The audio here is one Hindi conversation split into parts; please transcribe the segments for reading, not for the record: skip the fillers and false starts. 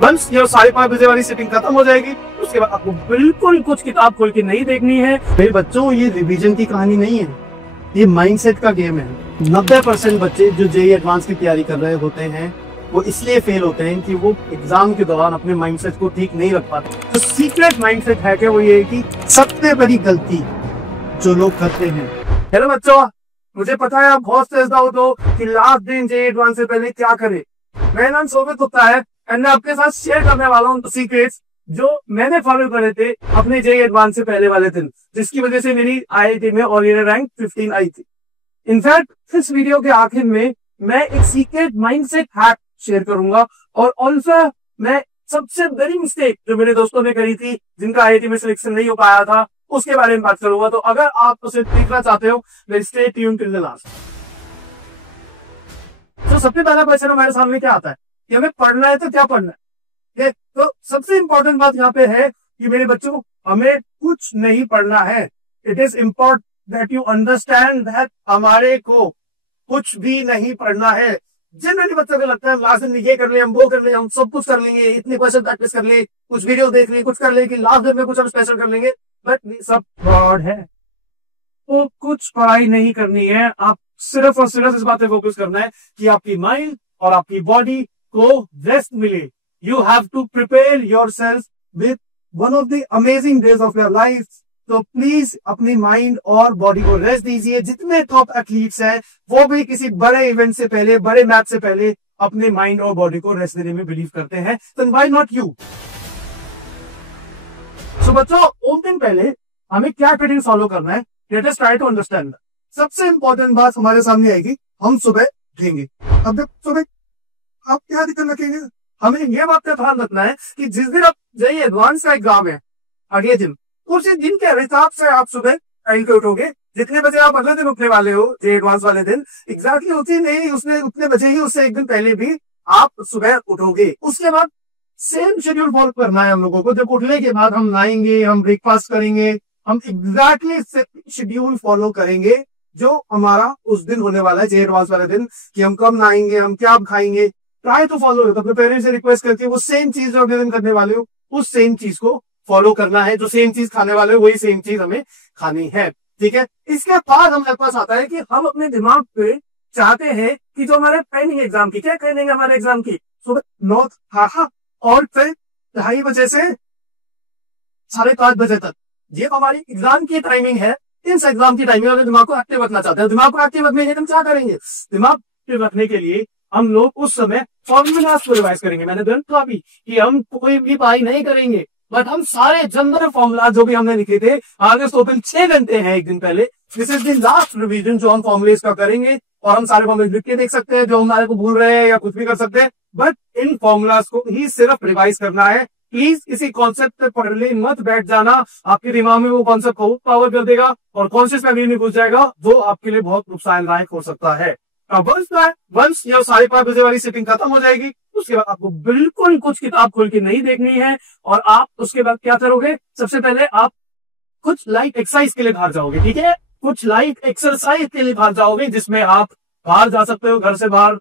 वंस ये 5:30 बजे वाली सिटिंग खत्म हो जाएगी, उसके बाद आपको बिल्कुल कुछ किताब खोल के नहीं देखनी है। मेरे बच्चों, ये रिवीजन की कहानी नहीं है, ये माइंडसेट का गेम है। 90% बच्चे जो जेईई एडवांस की तैयारी कर रहे होते हैं वो इसलिए फेल होते हैं कि वो एग्जाम के दौरान अपने माइंडसेट को ठीक नहीं रख पाते। तो सीक्रेट माइंडसेट है कि वो ये है कि सबसे बड़ी गलती जो लोग करते हैं। हेलो बच्चों, मुझे पता है आप बहुत स्ट्रेस्ड आउट हो कि लास्ट दिन जेईई एडवांस से पहले क्या करें। मेरा नाम सोमित गुप्ता है एंड मैं आपके साथ शेयर करने वाला हूँ सीक्रेट्स जो मैंने फॉलो करे थे अपने जेईई एडवांस से पहले वाले दिन, जिसकी वजह से मेरी आईआईटी में ऑल इंडिया रैंक 15 आई थी। इनफैक्ट इस वीडियो के आखिर में मैं एक सीक्रेट माइंडसेट हैक शेयर करूंगा और ऑल्सो मैं सबसे बड़ी मिस्टेक जो मेरे दोस्तों ने करी थी जिनका आईआईटी में सिलेक्शन नहीं हो पाया था उसके बारे में बात करूंगा। तो अगर आप उसे देखना चाहते हो then stay tuned till the last. तो सबसे पहला क्वेश्चन हमारे सामने क्या आता है कि हमें पढ़ना है तो क्या पढ़ना है। तो सबसे इंपॉर्टेंट बात यहाँ पे है कि मेरे बच्चों हमें कुछ नहीं पढ़ना है। It is important that you understand that हमारे को कुछ भी नहीं पढ़ना है। जनरली बच्चों को लगता है लास्ट दिन ये कर ले, हम वो कर ले, हम सब कुछ कर लेंगे, इतने क्वेश्चन प्रैक्टिस कर ले, कुछ वीडियो देख ले, कुछ कर ले कि लास्ट दिन में कुछ हम स्पेशल कर लेंगे। बट ये सब फ्रॉड है। तो कुछ पढ़ाई नहीं करनी है, आप सिर्फ और सिर्फ इस बात पे फोकस करना है कि आपकी माइंड और आपकी बॉडी को रेस्ट मिले। You have to prepare yourself with one of the amazing days of your life. तो प्लीज अपनी माइंड और बॉडी को रेस्ट दीजिए। जितने टॉप एथलीट्स हैं वो भी किसी बड़े इवेंट से पहले, बड़े मैच से पहले अपने माइंड और बॉडी को रेस्ट देने में बिलीव करते हैं। तो व्हाई नॉट यू। तो बच्चों, उस दिन पहले हमें क्या ट्रेडिंग फॉलो करना है, let us try to understand. सबसे इंपॉर्टेंट बात हमारे सामने आएगी, हम सुबह उठेंगे। अब जब सुबह आप क्या दिक्कत रखेंगे, हमें यह बात का ध्यान रखना है कि जिस दिन आप जेईई एडवांस का एग्जाम है अगले दिन, उसी दिन के हिसाब से आप सुबह टाइम पे उठोगे। जितने बजे आप अगले दिन उठने वाले हो जेईई एडवांस वाले दिन, एग्जैक्टली उतनी नहीं, उसने उतने बजे ही उससे एक दिन पहले भी आप सुबह उठोगे। उसके बाद सेम शेड्यूल फॉलो करना है हम लोगों को। जब उठने के बाद हम नहाएंगे, हम ब्रेकफास्ट करेंगे, हम एग्जैक्टली शेड्यूल फॉलो करेंगे जो हमारा उस दिन होने वाला है जेईई एडवांस वाले दिन, कि हम कब नहाएंगे, हम क्या खाएंगे। ट्राई तो फॉलो हो, अपने पेरेंट्स से रिक्वेस्ट करके वो सेम चीज जो अगले दिन करने वाले हो उस सेम चीज को फॉलो करना है। जो सेम चीज खाने वाले हो वही सेम चीज हमें खानी है, ठीक है। इसके बाद हमारे पास आता है कि हम अपने दिमाग पे चाहते हैं कि जो हमारे पेंडिंग एग्जाम की, क्या करेंगे हमारे एग्जाम की सुबह 9 और फिर 2:30 बजे से 5:30 बजे तक, ये हमारी एग्जाम की टाइमिंग है। इस एग्जाम की टाइमिंग वाले दिमाग को एक्टिव रखना चाहते हैं। दिमाग को एक्टिव रखने के लिए हम क्या करेंगे, दिमाग एक्टिव रखने के लिए हम लोग उस समय फॉर्मूलाज को रिवाइज करेंगे। मैंने कहा भी कि हम कोई भी पढ़ाई नहीं करेंगे, बट हम सारे जनरल फॉर्मूला जो भी हमने लिखे थे आगे तो 6 घंटे हैं एक दिन पहले, this is the last revision जो हम फॉर्मुलेज का करेंगे। और हम सारे फॉर्मुलेज लिख के देख सकते हैं जो हमारे को भूल रहे हैं या कुछ भी कर सकते हैं, बट इन फॉर्मूलाज को ही सिर्फ रिवाइज करना है। प्लीज इसी कॉन्सेप्ट पे पढ़ने मत बैठ जाना, आपके दिमाग में वो कॉन्सेप्ट बहुत पावर कर देगा और कॉन्शियस मेमोरी में घुस जाएगा, वो आपके लिए बहुत नुकसानदायक हो सकता है। अब वंस ये 5:30 बजे वाली सिटिंग खत्म हो जाएगी, उसके बाद आपको बिल्कुल कुछ किताब खोल के नहीं देखनी है। और आप उसके बाद क्या करोगे, सबसे पहले आप कुछ लाइट एक्सरसाइज के लिए बाहर जाओगे, ठीक है। कुछ लाइट एक्सरसाइज के लिए बाहर जाओगे जिसमें आप बाहर जा सकते हो, घर से बाहर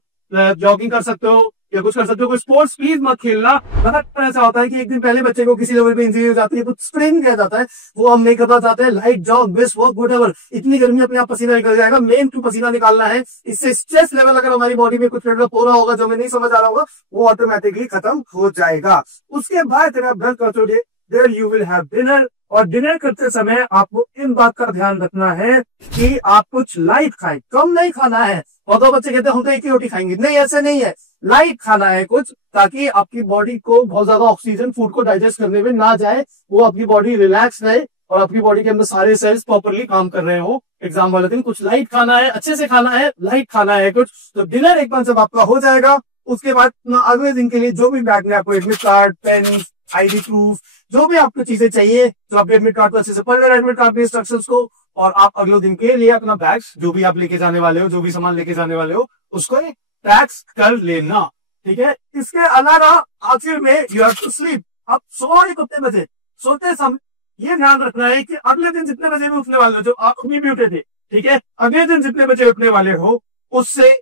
जॉगिंग कर सकते हो या कुछ कर सकते हो। कोई स्पोर्ट्स प्लीज मत खेलना। मतलब ऐसा होता है कि एक दिन पहले बच्चे को किसी लेवल पे इंजरी हो जाती है तो स्प्रिंग रह जाता है, वो हम नहीं करना चाहते हैं। Light jog, best walk, whatever, इतनी गर्मी अपने आप पसीना निकल जाएगा। मेन टू पसीना निकालना है। इससे स्ट्रेस लेवल अगर हमारी बॉडी में कुछ डेवलप हो रहा होगा जो हमें नहीं समझ आ रहा होगा वो ऑटोमेटिकली खत्म हो जाएगा। उसके बाद जब आप घर पहुंचोगे there you will have dinner. और डिनर करते समय आपको इन बात का ध्यान रखना है कि आप कुछ लाइट खाएं, कम नहीं खाना है। और तो बच्चे कहते हैं हम तो एक ही रोटी खाएंगे, नहीं ऐसे नहीं है, लाइट खाना है कुछ, ताकि आपकी बॉडी को बहुत ज्यादा ऑक्सीजन फूड को डाइजेस्ट करने में ना जाए, वो आपकी बॉडी रिलैक्स रहे और आपकी बॉडी के अंदर सारे सेल्स प्रॉपरली काम कर रहे हो। एग्जाम वाले दिन कुछ लाइट खाना है, अच्छे से खाना है, लाइट खाना है कुछ। तो डिनर एक बार जब आपका हो जाएगा उसके बाद अगले दिन के लिए जो भी बैग में आपको admit card, pen, ID proof, जो भी आपको चीजें चाहिए, तो आप एडमिट कार्ड को अच्छे से पढ़ लेना, एडमिट कार्ड के इंस्ट्रक्शंस को, और आप अगले दिन के लिए अपना बैग जो भी आप लेके जाने वाले हो, जो भी सामान लेके जाने वाले हो, उसको पैक कर लेना, ठीक है। इसके अलावा आखिर में यू हैव टू स्लीप। अब सोए कितने बजे, सोते समय ये ध्यान रखना है कि अगले दिन जितने बजे भी उठने वाले हो, जो आप अभी भी उठे थे, ठीक है, अगले दिन जितने बजे उठने वाले हो उससे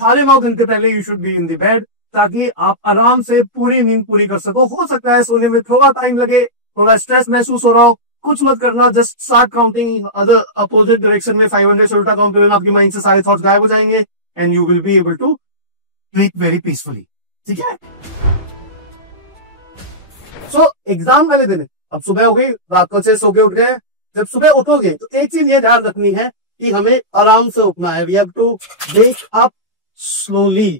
9.5 घंटे पहले you should be in the bed, ताकि आप आराम से पूरी नींद पूरी कर सको। हो सकता है सोने में थोड़ा टाइम लगे, थोड़ा स्ट्रेस महसूस हो रहा हो, कुछ मत करना, just start counting other opposite direction में 500 से उल्टा काउंट करना, आपकी माइंड से सारे थॉट्स गायब हो जाएंगे and you will be able to sleep very peacefully. ठीक है, सो एग्जाम वाले दिन अब सुबह हो गई, रात को से सो के उठ गए, जब सुबह उठोगे तो एक चीज ये ध्यान रखनी है कि हमें आराम से उठना है। We have to wake up slowly.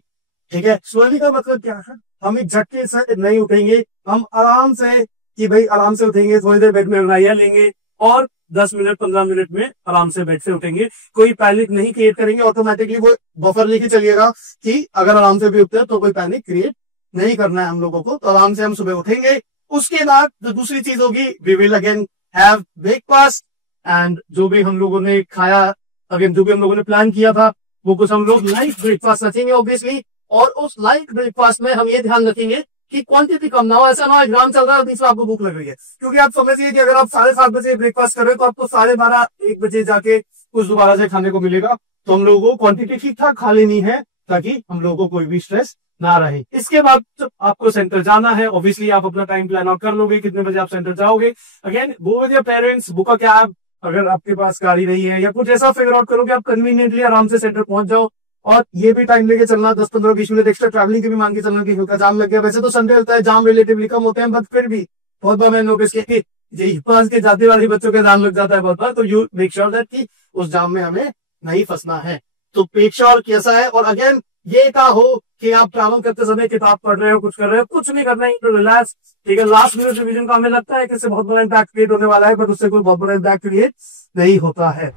ठीक है, स्लोली का मतलब क्या है, हम एक झटके से नहीं उठेंगे, हम आराम से कि भाई आराम से उठेंगे, थोड़ी देर बेड में रजाइयां लेंगे और 10 मिनट 15 मिनट में आराम से बेड से उठेंगे। कोई पैनिक नहीं क्रिएट करेंगे, ऑटोमेटिकली वो बफर लेके चलिएगा कि अगर आराम से भी उठते हैं तो कोई पैनिक क्रिएट नहीं करना है हम लोगों को। तो आराम से हम सुबह उठेंगे। उसके बाद जो दूसरी चीज होगी, we will again have breakfast and जो भी हम लोगों ने खाया, अगेन जो भी हम लोगों ने प्लान किया था वो कुछ हम लोग लाइट ब्रेकफास्ट रखेंगे ऑब्वियसली। और उस लाइट ब्रेकफास्ट में हम ये ध्यान रखेंगे कि क्वांटिटी कम ना हो। ऐसा ना हो एग्जाम चल रहा है और बीच में आपको भूख लग रही है, क्योंकि आप समझिए कि अगर आप 7:30 बजे ब्रेकफास्ट कर रहे हो तो आपको 12:30-1 बजे जाके कुछ दोबारा से खाने को मिलेगा। तो हम लोगों को क्वांटिटी ठीक ठाक खा लेनी है ताकि हम लोगों को कोई भी स्ट्रेस ना रहे। इसके बाद जब आपको सेंटर जाना है, ऑब्वियसली आप अपना टाइम प्लान आउट कर लोगे, कितने बजे आप सेंटर जाओगे। Again go with your parents, book a cab अगर आपके पास गाड़ी नहीं है, या कुछ ऐसा फिगर आउट करो कि आप कन्वीनियंटली आराम से सेंटर पहुंच जाओ। और ये भी टाइम लेके चलना, 10-15-20 मिनट एक्स्ट्रा ट्रैवलिंग के भी मान के चलना कि हल्का जाम लग गया। वैसे तो संडे होता है, जाम रिलेटिवली कम होते हैं, बट फिर भी बहुत बार मैंने नोटिस किया कि पास के जाते वाले बच्चों के जाम लग जाता है बहुत बार। तो यू मेक श्योर दैट कि उस जाम में हमें नहीं फंसना है। तो मेक श्योर कैसा है। और अगेन ये का हो कि आप ट्रैवल करते समय किताब पढ़ रहे हो, कुछ कर रहे हो, कुछ नहीं करना है, तो रिलैक्स। ठीक है, लास्ट मिनट रिवीजन का हमें लगता है कि इससे बहुत बड़ा इम्पैक्ट क्रिएट होने वाला है, बट उससे कोई बहुत बड़ा इम्पैक्ट क्रिएट नहीं होता है।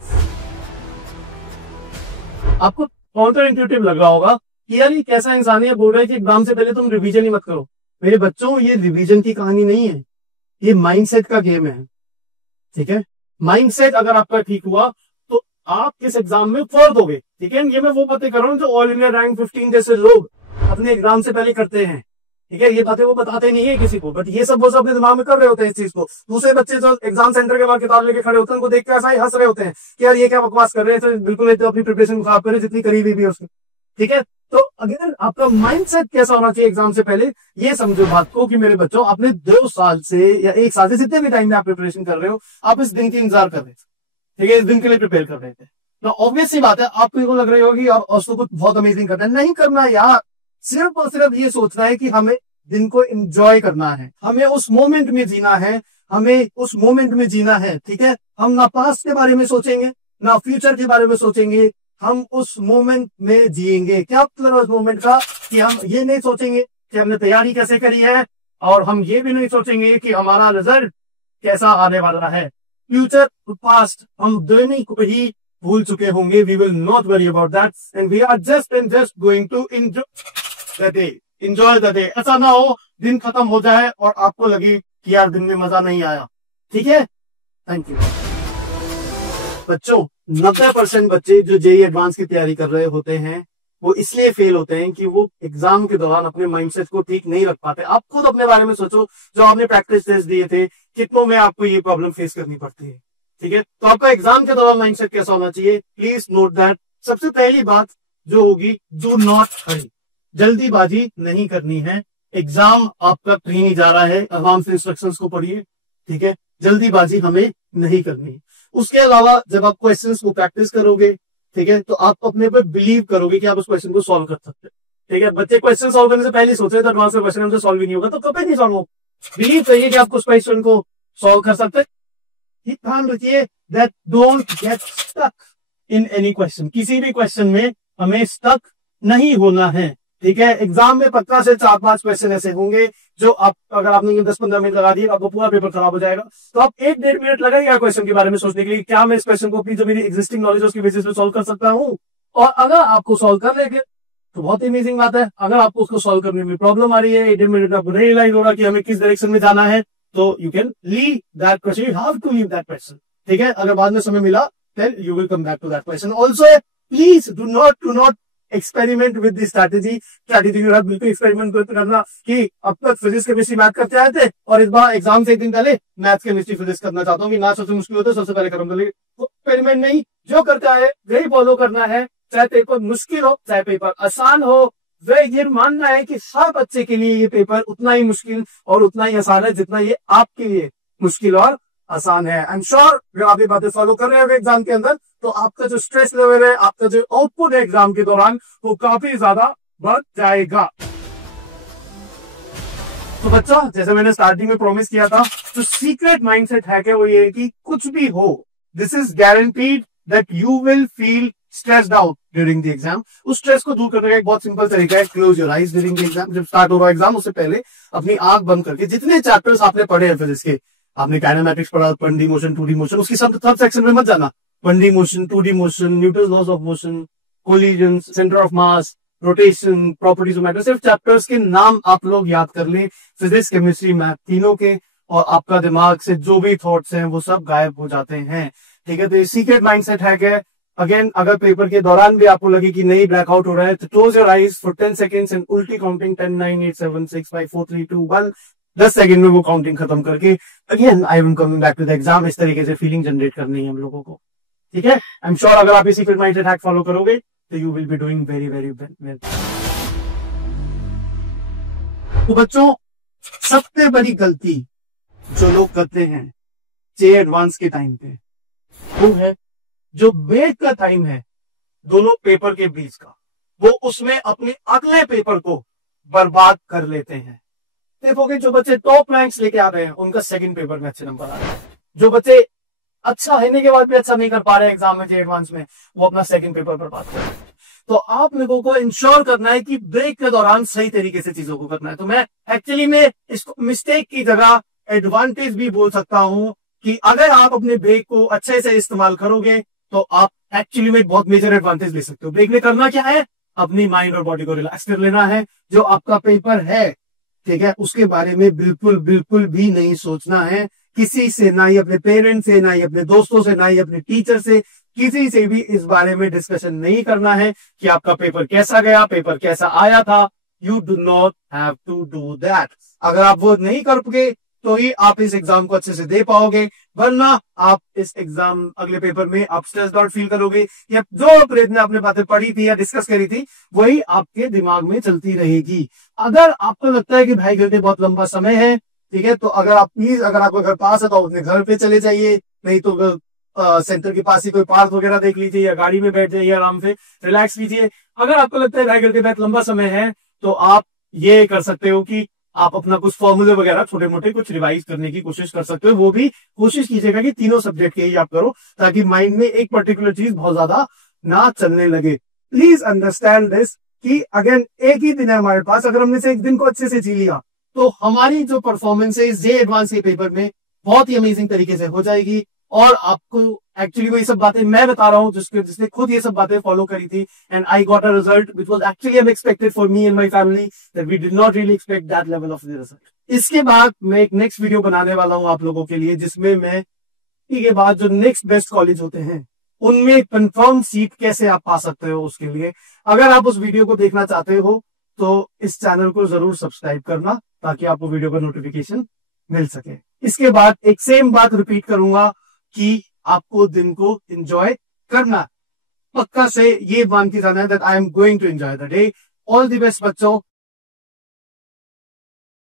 आपको काउंटर इंट्यूटिव लग रहा होगा कि यार ये कैसा इंसान है, बोल रहे हैं कि एग्जाम से पहले तुम रिवीजन ही मत करो। मेरे बच्चों, ये रिवीजन की कहानी नहीं है, ये माइंडसेट का गेम है। ठीक है, माइंडसेट अगर आपका ठीक हुआ तो आप इस एग्जाम में फोर दोगे। ठीक है, ये मैं वो बातें कर रहा हूँ जो ऑल इंडिया रैंक 15 जैसे लोग अपने एग्जाम से पहले करते हैं। ठीक है, ये बातें वो बताते नहीं है किसी को, बट ये सब वो सब अपने दिमाग में कर रहे होते हैं इस चीज को। दूसरे बच्चे जो एग्जाम सेंटर के बाद किताब लेके खड़े होते हैं, उनको देख के ऐसा ही हंस रहे होते हैं कि यार ये क्या बकवास कर रहे हैं, तो बिल्कुल तो अपनी प्रिपरेशन खराब करें जितनी करीबी भी है उसकी। ठीक है, तो अगर आपका माइंडसेट कैसा होना चाहिए एग्जाम से पहले, ये समझो बात को कि मेरे बच्चों, आपने 2 साल से या 1 साल से जितने भी टाइम में आप प्रिपरेशन कर रहे हो, आप इस दिन की इंतजार कर रहे थे। ठीक है, इस दिन के लिए प्रिपेयर कर रहे थे। तो ऑब्वियस सी बात है, आपको लग रही होगी और उसको कुछ बहुत अमेजिंग करना है। नहीं करना यार, सिर्फ और सिर्फ ये सोचना है कि हमें दिन को एंजॉय करना है, हमें उस मोमेंट में जीना है, हमें उस मोमेंट में जीना है। ठीक है, हम ना पास्ट के बारे में सोचेंगे ना फ्यूचर के बारे में सोचेंगे, हम उस मोमेंट में जिएंगे। क्या मतलब उस मोमेंट का, कि हम ये नहीं सोचेंगे कि हमने तैयारी कैसे करी है, और हम ये भी नहीं सोचेंगे कि हमारा रिजल्ट कैसा आने वाला है। फ्यूचर पास्ट हम दोनों को ही भूल चुके होंगे। We will not worry about that and we are just going to enjoy the day. Enjoy the day. ऐसा ना हो दिन खत्म हो जाए और आपको लगे कि यार दिन में मजा नहीं आया। ठीक है, थैंक यू बच्चों। 90% बच्चे जो जेईई एडवांस की तैयारी कर रहे होते हैं, वो इसलिए फेल होते हैं कि वो एग्जाम के दौरान अपने माइंडसेट को ठीक नहीं रख पाते। आप खुद अपने बारे में सोचो, जो आपने प्रैक्टिस टेस्ट दिए थे, कितनों में आपको ये प्रॉब्लम फेस करनी पड़ती है। ठीक है, तो आपका एग्जाम के दौरान माइंडसेट कैसा होना चाहिए, प्लीज नोट दैट। सबसे पहली बात जो होगी, डू नॉट हरी, जल्दीबाजी नहीं करनी है। एग्जाम आपका कहीं नहीं जा रहा है, आराम से इंस्ट्रक्शंस को पढ़िए। ठीक है, जल्दीबाजी हमें नहीं करनी। उसके अलावा जब आप क्वेश्चंस को प्रैक्टिस करोगे, ठीक है, तो आप अपने पर बिलीव करोगे कि आप उस क्वेश्चन को सॉल्व कर सकते हैं। ठीक है, बच्चे क्वेश्चन सॉल्व करने से पहले सोच रहे थे एडवांस में क्वेश्चन हमसे सॉल्व ही नहीं होगा, तो कभी नहीं सॉल्व हो। बिलीव करिए कि आप उस क्वेश्चन को सॉल्व कर सकते हैं। ध्यान रखिए that don't get stuck in any question. किसी भी क्वेश्चन में हमें स्टक नहीं होना है। ठीक है, एग्जाम में 15 से 4-5 क्वेश्चन ऐसे होंगे जो आप, अगर आपने 10-15 मिनट लगा दिए, आपको पूरा पेपर खराब हो जाएगा। तो आप 1-1.5 मिनट लगाइए क्वेश्चन के बारे में सोचने के लिए, क्या मैं इस क्वेश्चन को अपनी जो मेरी एग्जिस्टिंग नॉलेज है उसकी बेसिस पे सॉल्व कर सकता हूँ। और अगर आपको सॉल्व कर लेंगे तो बहुत अमेजिंग बात है। अगर आपको उसको सॉल्व करने में प्रॉब्लम आ रही है, 1-1.5 मिनट में आपको नहीं रियलाइज हो रहा कि हमें किस डायरेक्शन में जाना है, तो you can leave that question, you have to leave that question. ठीक है, अगर बाद में समय मिला then you will come back to that question. Also please do not experiment with this strategy you have बिल्कुल एक्सपेरिमेंट करना कि अब तक फिजिक्स केमिस्ट्री मैथ करते आए थे और इस बार एग्जाम से एक दिन पहले मैथ केमिस्ट्री फिजिक्स करना चाहता हूँ कि मैथ सबसे मुश्किल होता है, सबसे पहले खत्म कर लेंगे। एक्सपेरिमेंट नहीं, जो करते आए वही फॉलो करना है, चाहे पेपर मुश्किल हो चाहे पेपर आसान हो। वे ये मानना है कि हर बच्चे के लिए ये पेपर उतना ही मुश्किल और उतना ही आसान है जितना ये आपके लिए मुश्किल और आसान है। आई एम श्योर अगर आप ये बातें फॉलो कर रहे हो एग्जाम के अंदर तो आपका जो स्ट्रेस लेवल है, आपका जो आउटपुट है एग्जाम के दौरान, वो काफी ज्यादा बढ़ जाएगा। तो बच्चों, जैसे मैंने स्टार्टिंग में प्रॉमिस किया था, जो सीक्रेट माइंडसेट है कि वो ये है कि कुछ भी हो, this is guaranteed that you will feel stressed out during the exam. उस स्ट्रेस को दूर करने का एक बहुत सिंपल तरीका है, close your eyes during the exam. जब स्टार्ट हो रहा है एग्जाम, उससे पहले अपनी आंख बंद करके जितने चैप्टर्स आपने पढ़े हैं फिजिक्स के, आपने काइनेमैटिक्स पढ़ा, 1D मोशन, 2D मोशन, उसकी सब थर्ड सेक्शन में मत जाना। 1D motion, 2D motion, Newton laws of motion, collision, centre of mass, rotation, properties of matter, सिर्फ चैप्टर्स के नाम आप लोग याद कर लें, फिजिक्स, केमिस्ट्री, मैथ तीनों के, और आपका दिमाग से जो भी थॉट्स हैं वो सब गायब हो जाते हैं। ठीक है, तो ये सीक्रेट माइंडसेट है कि अगेन अगर पेपर के दौरान भी आपको लगे कि नहीं ब्लैकआउट हो रहा है, तो close your eyes for 10 seconds and उल्टी काउंटिंग 10, 9, 8, 7, 6, 5, 4, 3, 2, 1, 10 सेकंड में वो काउंटिंग खत्म करके again I am coming back to the exam. इस तरीके से फीलिंग जनरेट करनी है हम लोगों को। ठीक है, आई एम श्योर अगर आप ये सीक्रेट माइंडसेट हैक फॉलो करोगे तो you will be doing very very well. तो बच्चों, सबसे बड़ी गलती जो लोग करते हैं जे एडवांस के टाइम पे, वो है जो ब्रेक का टाइम है दोनों पेपर के बीच का, वो उसमें अपने अगले पेपर को बर्बाद कर लेते हैं। देखोगे जो बच्चे टॉप रैंक्स लेके आ रहे हैं उनका सेकंड पेपर में अच्छे नंबर आ रहे हैं। जो बच्चे अच्छा होने के बाद भी अच्छा नहीं कर पा रहे एग्जाम में जे एडवांस में, वो अपना सेकंड पेपर बर्बाद कर रहे हैं। तो आप लोगों को इंश्योर करना है कि ब्रेक के दौरान सही तरीके से चीजों को करना है। तो मैं एक्चुअली में इसको मिस्टेक की जगह एडवांटेज भी बोल सकता हूं कि अगर आप अपने ब्रेक को अच्छे से इस्तेमाल करोगे तो आप एक्चुअली में बहुत मेजर एडवांटेज ले सकते हो। ब्रेक में करना क्या है, अपनी माइंड और बॉडी को रिलैक्स कर लेना है। जो आपका पेपर है, ठीक है, उसके बारे में बिल्कुल बिल्कुल भी नहीं सोचना है किसी से, ना ही अपने पेरेंट्स से, ना ही अपने दोस्तों से, ना ही अपने टीचर से, किसी से भी इस बारे में डिस्कशन नहीं करना है कि आपका पेपर कैसा गया, पेपर कैसा आया था। You do not have to do that. अगर आप वो नहीं करोगे तो ही आप इस एग्जाम को अच्छे से दे पाओगे, वरना आप इस एग्जाम अगले पेपर में आप स्ट्रेस्ड आउट फील करोगे, या जो प्रेत ने आपने बातें पढ़ी थी या डिस्कस करी थी वही आपके दिमाग में चलती रहेगी। अगर आपको लगता है कि भाई घंटे बहुत लंबा समय है, ठीक है, तो अगर आप प्लीज, अगर आपको घर पास है तो अपने घर पे चले जाइए, नहीं तो सेंटर के पास ही कोई पार्क वगैरह देख लीजिए या गाड़ी में बैठ जाइए, आराम से रिलैक्स कीजिए। अगर आपको लगता है ढाई घंटे बहुत लंबा समय है तो आप ये कर सकते हो कि आप अपना कुछ फॉर्मूले वगैरह छोटे मोटे कुछ रिवाइज करने की कोशिश कर सकते हो। वो भी कोशिश कीजिएगा कि तीनों सब्जेक्ट के ही आप करो, ताकि माइंड में एक पर्टिकुलर चीज बहुत ज्यादा ना चलने लगे। प्लीज अंडरस्टैंड दिस कि अगेन एक ही दिन है हमारे पास, अगर हमने से एक दिन को अच्छे से जी लिया तो हमारी जो परफॉर्मेंस है जे एडवांस के पेपर में बहुत ही अमेजिंग तरीके से हो जाएगी। और आपको एक्चुअली वो ये सब बातें मैं बता रहा हूँ जिसने खुद ये सब बातें फॉलो करी थी, and I got a result which was actually unexpected for me and my family, that we did not really expect that level of the result. इसके बाद मैं एक नेक्स्ट वीडियो बनाने वाला हूँ आप लोगों के लिए, जिसमें मैं के बाद जो नेक्स्ट बेस्ट कॉलेज होते हैं उनमें कंफर्म सीट कैसे आप पा सकते हो, उसके लिए अगर आप उस वीडियो को देखना चाहते हो तो इस चैनल को जरूर सब्सक्राइब करना, ताकि आपको वीडियो का नोटिफिकेशन मिल सके। इसके बाद एक सेम बात रिपीट करूंगा कि आपको दिन को एंजॉय करना, पक्का से ये मान के जाना है that I am going to enjoy the day. All the best बच्चों,